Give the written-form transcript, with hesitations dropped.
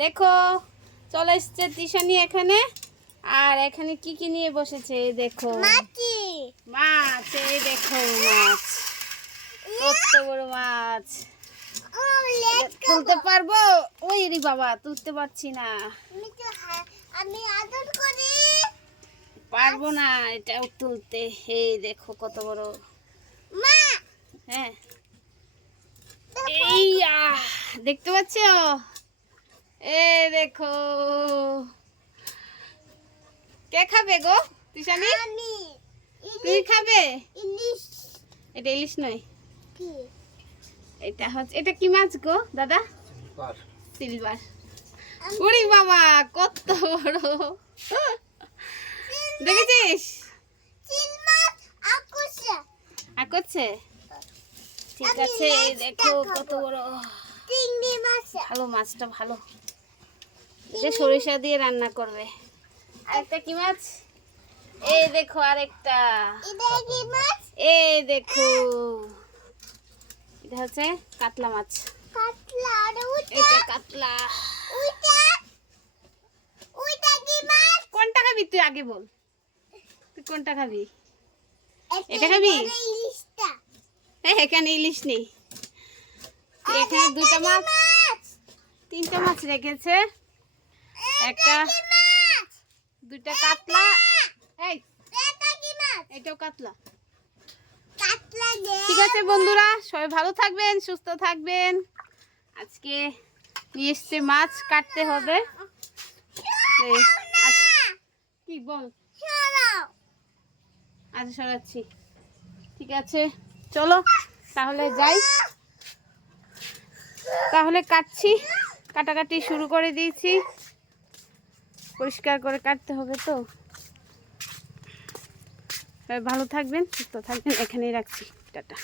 দেখো চলে এসছে তিশানি এখানে। আর এখানে কি কি নিয়ে বসেছে দেখো, মাছ। এই দেখো মাছ, কত বড় মাছ। তুলতে পারবো? ওই রে বাবা, তুলতে পারছি না, আমি আদর করি, পারবো না এটাও তুলতে। এই দেখো কত বড়। মা হ্যাঁ, এই দেখতে পাচ্ছ? এই দেখো, কে খাবে গো তিশানি? আমি তুই খাবে? ইলিশ। এটা ইলিশ নয়, কি এটা হচ্ছে, এটা কি মাছ গো দাদা? সিলভার। ওরে বাবা কত বড়, দেখেছিস? চিল মাছ আকুশা করছে, ঠিক আছে। এই দেখো কত বড় চিংড়ি মাছ। ভালো, মাছটা ভালো, যে সরিষা দিয়ে রান্না করবে। আরেকটা কি মাছ? এই দেখো আরেকটা, এটা কি মাছ? এই দেখো এটা হচ্ছে কাতলা মাছ। কাতলা। আর এটা কাতলা। ওইটা ওইটা কি মাছ? কোনটা খাবি তুই আগে বল, তুই কোনটা খাবি? এটা খাবি? ইলিশটা। এখানে ইলিশ নেই, এখানে দুটো মাছ, তিনটা মাছ রেখেছে, একটা দুটা কাতলা। এই এটা কি মাছ? এটাও কাতলা। কাতলা দে। ঠিক আছে বন্ধুরা, সবাই ভালো থাকবেন, সুস্থ থাকবেন। আজকে নিয়ে এসছে মাছ, কাটতে হবে। কি বল? সরাও। আচ্ছা সরাচ্ছি, ঠিক আছে চলো তাহলে যাই। তাহলে কাটছি, কাটাকাটি শুরু করে দিয়েছি, পরিষ্কার করে কাটতে হবে তো। সবাই ভালো থাকবেন, সুস্থ থাকবেন, এখানেই রাখছি, টাটা।